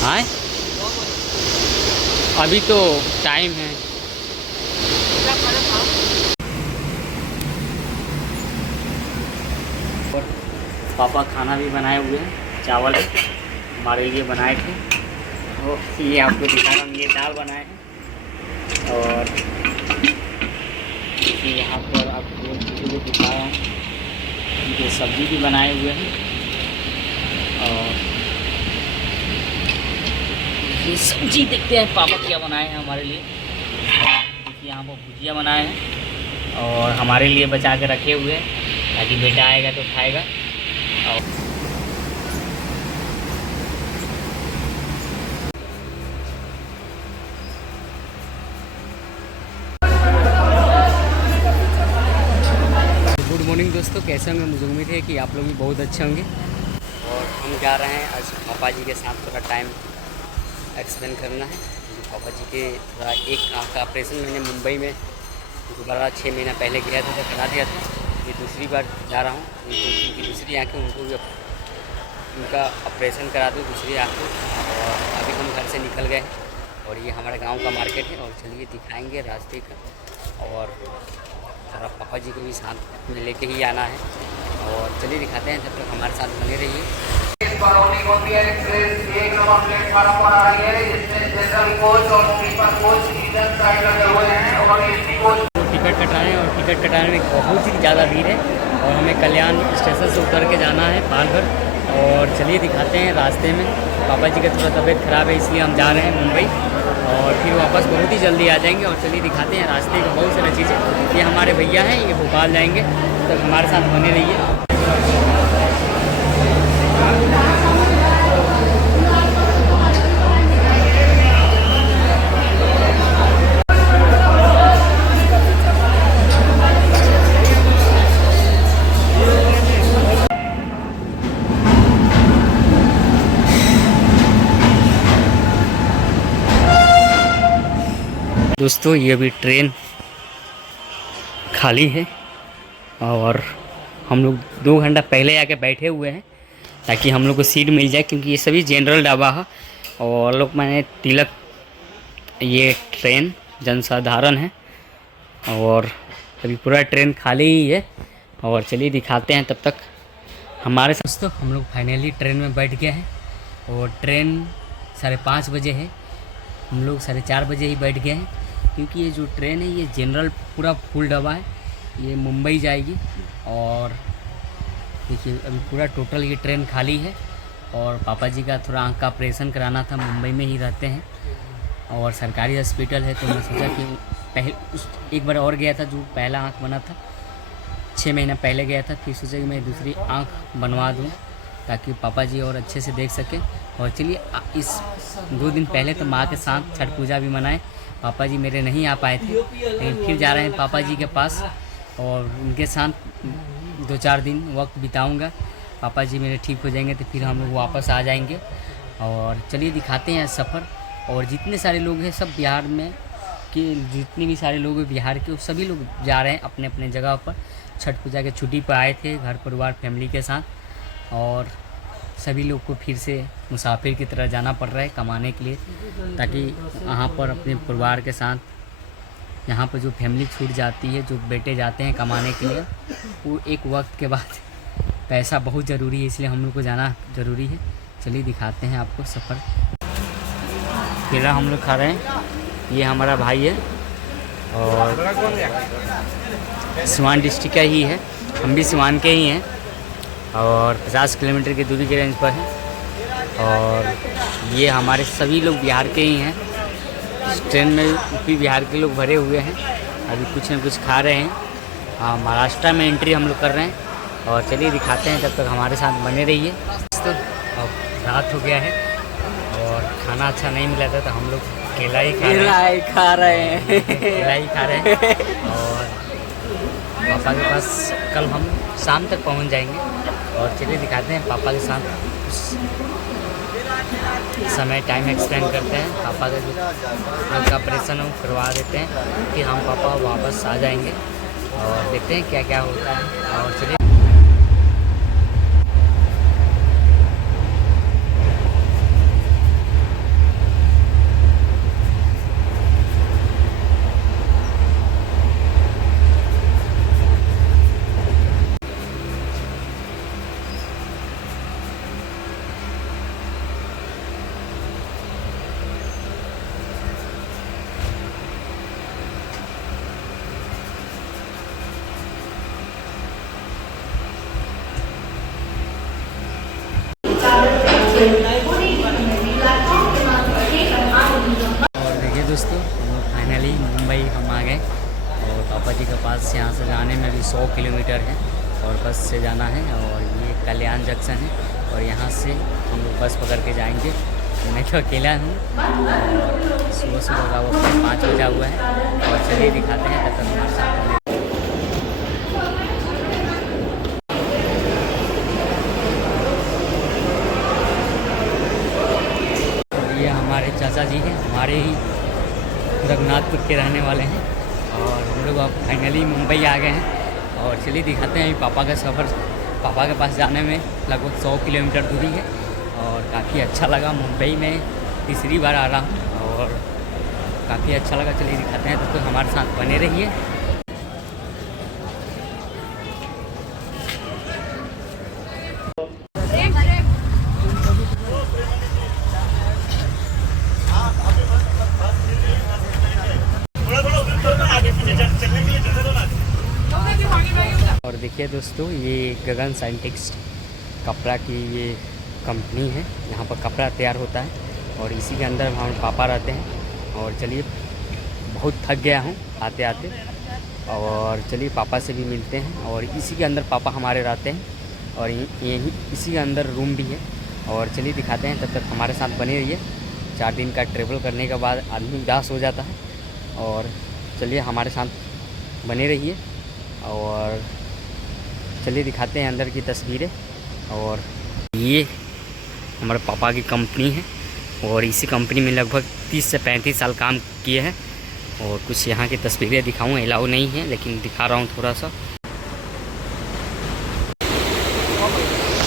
हाँ अभी तो टाइम है। और पापा खाना भी बनाए हुए हैं, चावल हमारे लिए बनाए थे। तो ये आपको दिखा रहा हूँ, ये दाल बनाए हैं। और यहाँ पर आपको चीज़ें दिखाया है, ये सब्ज़ी भी बनाए हुए हैं। और ये सब्जी देखते हैं पापा क्या बनाए हैं हमारे लिए। देखिए यहाँ पर भुजिया बनाए हैं और हमारे लिए बचा के रखे हुए हैं ताकि बेटा आएगा तो खाएगा। और गुड मॉर्निंग दोस्तों, कैसे होंगे? मुझे उम्मीद है कि आप लोग भी बहुत अच्छे होंगे। और हम जा रहे हैं आज पापा जी के साथ थोड़ा टाइम एक्सपेंड करना है। पापा जी के थोड़ा एक आँख का ऑपरेशन मैंने मुंबई में दोबारा 6 महीना पहले गया था तो करा दिया था। ये दूसरी बार जा रहा हूँ। उनकी दूसरी आँखें, उनको भी उनका ऑपरेशन करा दूँ दूसरी आँख। और अभी हम घर से निकल गए हैं और ये हमारे गांव का मार्केट है। और चलिए दिखाएंगे रास्ते का। और थोड़ा पापा जी को भी साथ में लेके ही आना है। और चलिए दिखाते हैं, जब तक हमारे साथ बने रहिए। टिकट कटाएं और टिकट कटाने में बहुत ही ज़्यादा भीड़ है और हमें कल्याण स्टेशन से उतर के जाना है पालघर। और चलिए दिखाते हैं रास्ते में। पापा जी का थोड़ा तबीयत ख़राब है इसलिए हम जा रहे हैं मुंबई और फिर वापस बहुत ही जल्दी आ जाएंगे। और चलिए दिखाते हैं रास्ते की बहुत सारी चीज़ें। ये हमारे भैया हैं, ये भोपाल जाएंगे, तब हमारे साथ बने रहिए। दोस्तों ये अभी ट्रेन खाली है और हम लोग 2 घंटा पहले आके बैठे हुए हैं ताकि हम लोग को सीट मिल जाए, क्योंकि ये सभी जनरल डब्बा है और लोकमान्य तिलक ये ट्रेन जनसाधारण है। और अभी पूरा ट्रेन खाली ही है। और चलिए दिखाते हैं तब तक हमारे साथ। दोस्तों हम लोग फाइनली ट्रेन में बैठ गए हैं और ट्रेन 5:30 बजे है। हम लोग 4:30 बजे ही बैठ गए हैं, क्योंकि ये जो ट्रेन है ये जनरल पूरा फुल डब्बा है, ये मुंबई जाएगी। और देखिए अभी पूरा टोटल ये ट्रेन खाली है। और पापा जी का थोड़ा आँख का ऑपरेशन कराना था, मुंबई में ही रहते हैं और सरकारी हॉस्पिटल है। तो मैं सोचा कि पहले एक बार और गया था, जो पहला आँख बना था 6 महीना पहले गया था, फिर सोचा कि मैं दूसरी आँख बनवा दूँ ताकि पापा जी और अच्छे से देख सकें। और चलिए इस 2 दिन पहले तो माँ के साथ छठ पूजा भी मनाए। पापा जी मेरे नहीं आ पाए थे, लेकिन फिर जा रहे हैं पापा जी के पास और उनके साथ 2-4 दिन वक्त बिताऊंगा। पापा जी मेरे ठीक हो जाएंगे तो फिर हम लोग वापस आ जाएंगे। और चलिए दिखाते हैं सफ़र। और जितने सारे लोग हैं सब बिहार में कि जितने भी सारे लोग हैं बिहार के, सभी लोग जा रहे हैं अपने अपने जगह पर। छठ पूजा के छुट्टी पर आए थे घर परिवार फैमिली के साथ। और सभी लोग को फिर से मुसाफिर की तरह जाना पड़ रहा है कमाने के लिए, ताकि यहाँ पर अपने परिवार के साथ यहाँ पर जो फैमिली छूट जाती है, जो बेटे जाते हैं कमाने के लिए, वो एक वक्त के बाद पैसा बहुत ज़रूरी है, इसलिए हम लोग को जाना ज़रूरी है। चलिए दिखाते हैं आपको सफ़र। केला हम लोग खा रहे हैं, ये हमारा भाई है और सिवान डिस्ट्रिक्ट का ही है, हम भी सिवान के ही हैं और 50 किलोमीटर की दूरी के रेंज पर है। और ये हमारे सभी लोग बिहार के ही हैं। इस ट्रेन में भी बिहार के लोग भरे हुए हैं, अभी कुछ न कुछ खा रहे हैं। महाराष्ट्र में एंट्री हम लोग कर रहे हैं और चलिए दिखाते हैं, तब तक हमारे साथ बने रहिए। तो अब रात हो गया है और खाना अच्छा नहीं मिला था तो हम लोग केला ही खा रहे हैं केला ही खा रहे हैं। और पापा के पास कल हम शाम तक पहुंच जाएंगे। और चलिए दिखाते हैं पापा के साथ समय टाइम एक्सपेंड करते हैं। पापा का जो आँख का ऑपरेशन हम करवा देते हैं, फिर हम पापा वापस आ जाएंगे और देखते हैं क्या क्या होता है। और चलिए पास यहाँ से जाने में भी 100 किलोमीटर है और बस से जाना है। और ये कल्याण जंक्शन है और यहाँ से हम लोग बस पकड़ के जाएंगे। मैं तो अकेला हूँ और सुबह सुबह का वक्त 5 बजा हुआ है और चलिए दिखाते हैं तब तक हमारे साथ बने। और ये हमारे चाचा जी हैं, हमारे ही रघुनाथपुर के रहने वाले हैं और हम लोग अब फाइनली मुंबई आ गए हैं। और चलिए दिखाते हैं पापा का सफ़र। पापा के पास जाने में लगभग 100 किलोमीटर दूरी है और काफ़ी अच्छा लगा। मुंबई में तीसरी बार आ रहा हूँ और काफ़ी अच्छा लगा। चलिए दिखाते हैं, तो हमारे साथ बने रहिए। और देखिए दोस्तों, ये गगन साइंटिस्ट कपड़ा की ये कंपनी है। यहाँ पर कपड़ा तैयार होता है और इसी के अंदर हमारे पापा रहते हैं। और चलिए, बहुत थक गया हूँ आते आते, और चलिए पापा से भी मिलते हैं। और इसी के अंदर पापा हमारे रहते हैं और यही इसी के अंदर रूम भी है। और चलिए दिखाते हैं, तब तक हमारे साथ बने रहिए। 4 दिन का ट्रेवल करने के बाद आदमी उदास हो जाता है। और चलिए हमारे साथ बने रहिए और चलिए दिखाते हैं अंदर की तस्वीरें। और ये हमारे पापा की कंपनी है और इसी कंपनी में लगभग 30 से 35 साल काम किए हैं। और कुछ यहाँ की तस्वीरें दिखाऊँ, अलाउ नहीं है लेकिन दिखा रहा हूँ थोड़ा सा।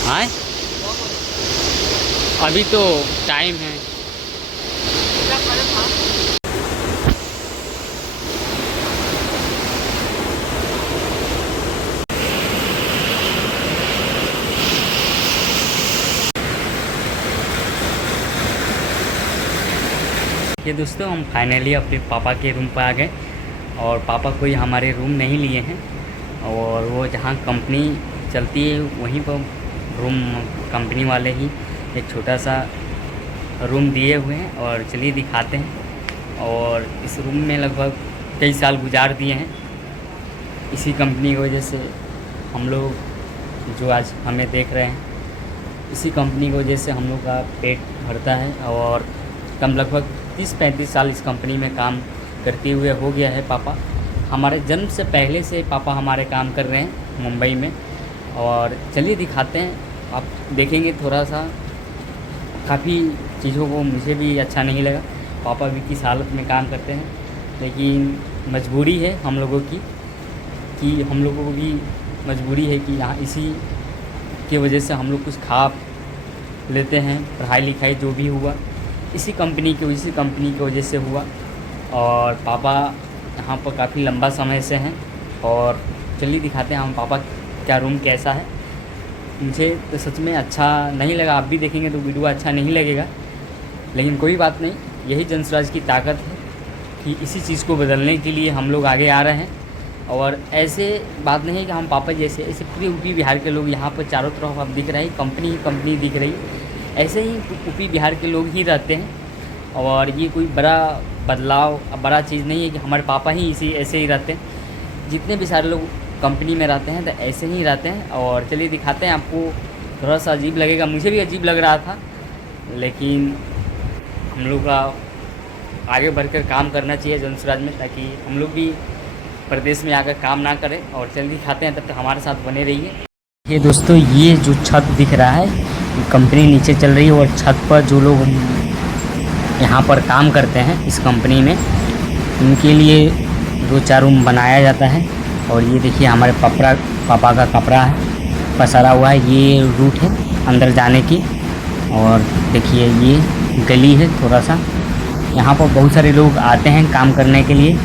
हाँ, अभी तो टाइम है। ये दोस्तों, हम फाइनली अपने पापा के रूम पर आ गए और पापा कोई हमारे रूम नहीं लिए हैं और वो जहाँ कंपनी चलती है वहीं पर रूम कंपनी वाले ही एक छोटा सा रूम दिए हुए हैं। और चलिए दिखाते हैं। और इस रूम में लगभग कई साल गुजार दिए हैं। इसी कंपनी की वजह से हम लोग जो आज हमें देख रहे हैं, इसी कंपनी की वजह से हम लोग का पेट भरता है। और कम लगभग 30-35 साल इस कंपनी में काम करते हुए हो गया है पापा। हमारे जन्म से पहले से पापा हमारे काम कर रहे हैं मुंबई में। और चलिए दिखाते हैं, आप देखेंगे थोड़ा सा। काफ़ी चीज़ों को मुझे भी अच्छा नहीं लगा, पापा भी किस हालत में काम करते हैं, लेकिन मजबूरी है हम लोगों की कि हम लोगों को भी मजबूरी है कि यहाँ इसी की वजह से हम लोग कुछ खा लेते हैं। पढ़ाई लिखाई जो भी हुआ इसी कंपनी की वजह से हुआ। और पापा यहाँ पर काफ़ी लंबा समय से हैं। और चलिए दिखाते हैं हम पापा क्या रूम कैसा है। मुझे तो सच में अच्छा नहीं लगा, आप भी देखेंगे तो वीडियो अच्छा नहीं लगेगा, लेकिन कोई बात नहीं। यही जनस्वराज की ताकत है कि इसी चीज़ को बदलने के लिए हम लोग आगे आ रहे हैं। और ऐसे बात नहीं है कि हम पापा जैसे, ऐसे पूरे यूपी बिहार के लोग यहाँ पर चारों तरफ आप दिख रहे हैं, कंपनी ही कंपनी दिख रही है। ऐसे ही यूपी बिहार के लोग ही रहते हैं। और ये कोई बड़ा बदलाव, बड़ा चीज़ नहीं है कि हमारे पापा ही ऐसे ही रहते हैं। जितने भी सारे लोग कंपनी में रहते हैं तो ऐसे ही रहते हैं। और चलिए दिखाते हैं, आपको थोड़ा सा अजीब लगेगा, मुझे भी अजीब लग रहा था, लेकिन हम लोग का आगे बढ़कर काम करना चाहिए जनस्वराज में, ताकि हम लोग भी प्रदेश में आकर काम ना करें। और चलिए दिखाते हैं, तब तक हमारे साथ बने रहिए। ये दोस्तों, ये जो छत दिख रहा है, कंपनी नीचे चल रही है और छत पर जो लोग यहाँ पर काम करते हैं इस कंपनी में, उनके लिए 2-4 रूम बनाया जाता है। और ये देखिए हमारे पापा का कपड़ा है पसारा हुआ है, ये रूट है अंदर जाने की। और देखिए ये गली है थोड़ा सा, यहाँ पर बहुत सारे लोग आते हैं काम करने के लिए।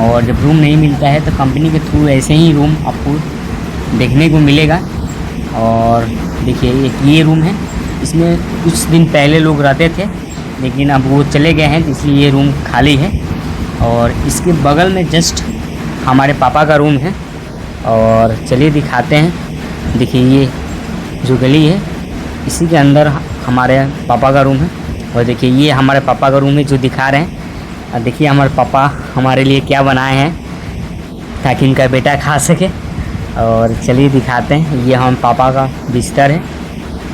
और जब रूम नहीं मिलता है तो कंपनी के थ्रू ऐसे ही रूम आपको देखने को मिलेगा। और देखिए एक ये रूम है, इसमें कुछ दिन पहले लोग रहते थे लेकिन अब वो चले गए हैं, इसलिए ये रूम खाली है। और इसके बगल में जस्ट हमारे पापा का रूम है। और चलिए दिखाते हैं, देखिए ये जो गली है इसी के अंदर हमारे पापा का रूम है। और देखिए ये हमारे पापा का रूम है जो दिखा रहे हैं। और देखिए हमारे पापा हमारे लिए क्या बनाए हैं, ताकि इनका बेटा खा सके। और चलिए दिखाते हैं, ये हम पापा का बिस्तर है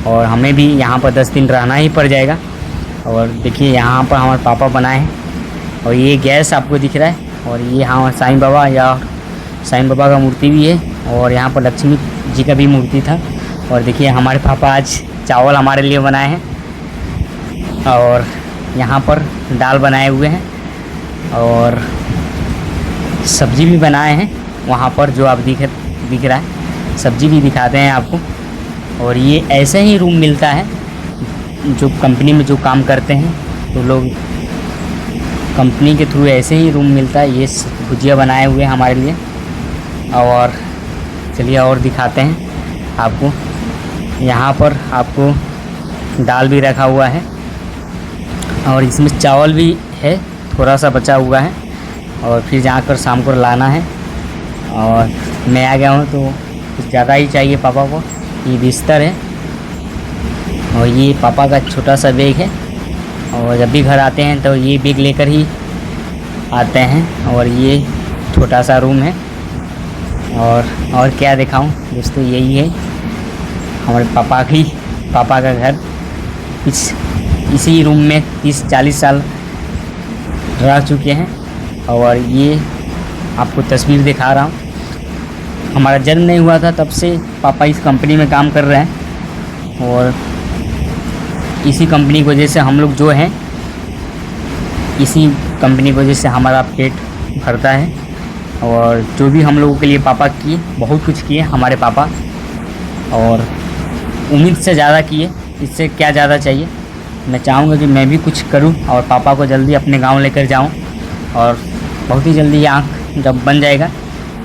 और हमें भी यहाँ पर 10 दिन रहना ही पड़ जाएगा। और देखिए यहाँ पर हमारे पापा बनाए हैं और ये गैस आपको दिख रहा है। और ये हाँ साईं बाबा या साईं बाबा का मूर्ति भी है और यहाँ पर लक्ष्मी जी का भी मूर्ति था। और देखिए हमारे पापा आज चावल हमारे लिए बनाए हैं और यहाँ पर दाल बनाए हुए हैं और सब्ज़ी भी बनाए हैं वहाँ पर जो आप दिख रहा है, सब्ज़ी भी दिखाते हैं आपको। और ये ऐसे ही रूम मिलता है जो कंपनी में जो काम करते हैं तो लोग कंपनी के थ्रू ऐसे ही रूम मिलता है। ये भुजिया बनाए हुए हैं हमारे लिए। और चलिए और दिखाते हैं आपको, यहाँ पर आपको दाल भी रखा हुआ है और इसमें चावल भी है, थोड़ा सा बचा हुआ है और फिर जाकर शाम को लाना है। और मैं आ गया हूँ तो कुछ ज़्यादा ही चाहिए पापा को। ये बिस्तर है और ये पापा का छोटा सा बैग है और जब भी घर आते हैं तो ये बैग लेकर ही आते हैं। और ये छोटा सा रूम है और क्या दिखाऊं दोस्तों, यही है हमारे पापा का घर। इसी रूम में 30-40 साल रह चुके हैं। और ये आपको तस्वीर दिखा रहा हूँ, हमारा जन्म नहीं हुआ था तब से पापा इस कंपनी में काम कर रहे हैं और इसी कंपनी की वजह से हम लोग जो हैं, इसी कंपनी की वजह से हमारा पेट भरता है। और जो भी हम लोगों के लिए पापा किए, बहुत कुछ किए हमारे पापा और उम्मीद से ज़्यादा किए, इससे क्या ज़्यादा चाहिए। मैं चाहूँगा कि मैं भी कुछ करूँ और पापा को जल्दी अपने गांव लेकर जाऊँ। और बहुत ही जल्दी ये आँख जब बन जाएगा,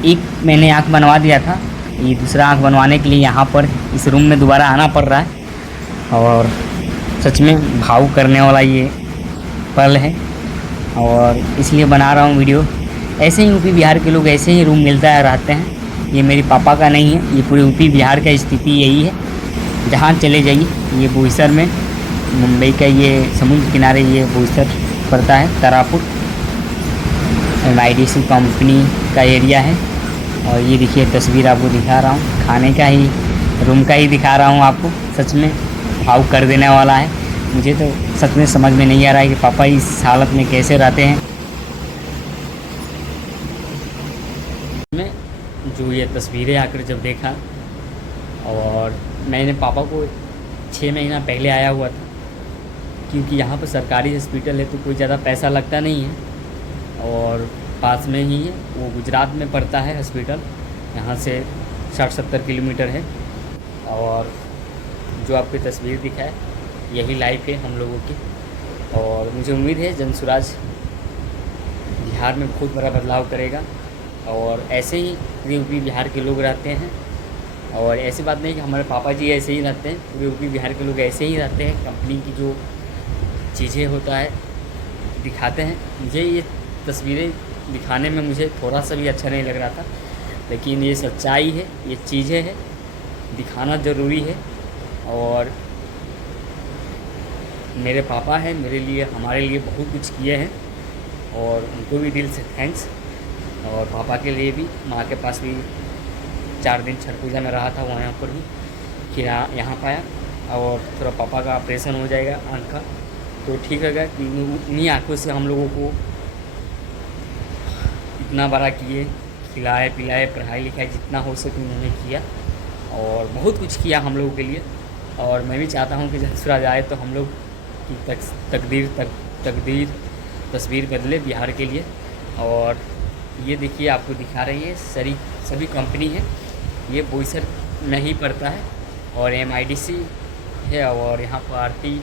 एक मैंने आँख बनवा दिया था, ये दूसरा आँख बनवाने के लिए यहाँ पर इस रूम में दोबारा आना पड़ रहा है। और सच में भावुक करने वाला ये पल है और इसलिए बना रहा हूँ वीडियो। ऐसे ही यूपी बिहार के लोग ऐसे ही रूम मिलता है रहते हैं। ये मेरे पापा का नहीं है, ये पूरे यूपी बिहार का स्थिति यही है। जहाँ चले जाइए, ये बोईसर में मुंबई का ये समुद्र किनारे ये बोईसर पड़ता है, तारापुर MIDC कंपनी का एरिया है। और ये देखिए तस्वीर आपको दिखा रहा हूँ, खाने का ही रूम का ही दिखा रहा हूँ आपको। सच में भावुक कर देने वाला है। मुझे तो सच में समझ में नहीं आ रहा है कि पापा इस हालत में कैसे रहते हैं। मैं जो ये तस्वीरें आकर जब देखा, और मैंने पापा को 6 महीना पहले आया हुआ था, क्योंकि यहाँ पर सरकारी हॉस्पिटल है तो कोई ज़्यादा पैसा लगता नहीं है और पास में ही है। वो गुजरात में पड़ता है हॉस्पिटल, यहाँ से 60-70 किलोमीटर है। और जो आपकी तस्वीर दिखा है यही लाइफ है हम लोगों की। और मुझे उम्मीद है जनसुराज बिहार में बहुत बड़ा बदलाव करेगा। और ऐसे ही पूरे यूपी बिहार के लोग रहते हैं। और ऐसी बात नहीं कि हमारे पापा जी ऐसे ही रहते हैं, पूरे यूपी बिहार के लोग ऐसे ही रहते हैं। कंपनी की जो चीज़ें होता है दिखाते हैं। मुझे ये तस्वीरें दिखाने में मुझे थोड़ा सा भी अच्छा नहीं लग रहा था, लेकिन ये सच्चाई है, ये चीज़ें हैं, दिखाना ज़रूरी है। और मेरे पापा हैं, मेरे लिए हमारे लिए बहुत कुछ किए हैं और उनको भी दिल से थैंक्स। और पापा के लिए भी, माँ के पास भी 4 दिन छठ पूजा में रहा था, वहाँ पर भी फिर यहाँ पाया। और थोड़ा पापा का ऑपरेशन हो जाएगा आँख का तो ठीक रहेगा कि उन्हीं आँखों से हम लोगों को इतना बड़ा किए, खिलाए पिलाए, पढ़ाई लिखाई जितना हो सके उन्होंने किया और बहुत कुछ किया हम लोगों के लिए। और मैं भी चाहता हूँ कि जनसुराज आए तो हम लोग की तकदीर तस्वीर बदले बिहार के लिए। और ये देखिए आपको दिखा रही है सभी कंपनी है, ये बोईसर में ही पड़ता है और MIDC है। और यहाँ पर आरती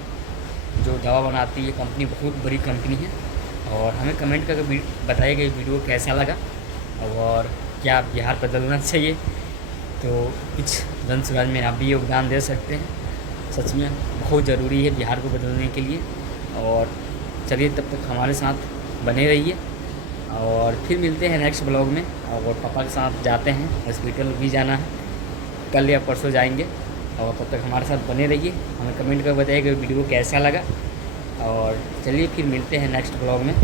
जो दवा बनाती है कंपनी, बहुत बड़ी कंपनी है। और हमें कमेंट करके बताइएगा ये वीडियो कैसा लगा और क्या बिहार बदलना चाहिए तो कुछ जनसुराज में आप भी योगदान दे सकते हैं। सच में बहुत ज़रूरी है बिहार को बदलने के लिए। और चलिए तब तक हमारे साथ बने रहिए और फिर मिलते हैं नेक्स्ट ब्लॉग में। और पापा के साथ जाते हैं, हॉस्पिटल भी जाना है, कल या परसों जाएंगे। और तब तक हमारे साथ बने रहिए, हमें कमेंट कर बताइएगा वीडियो कैसा लगा। और चलिए फिर मिलते हैं नेक्स्ट ब्लॉग में।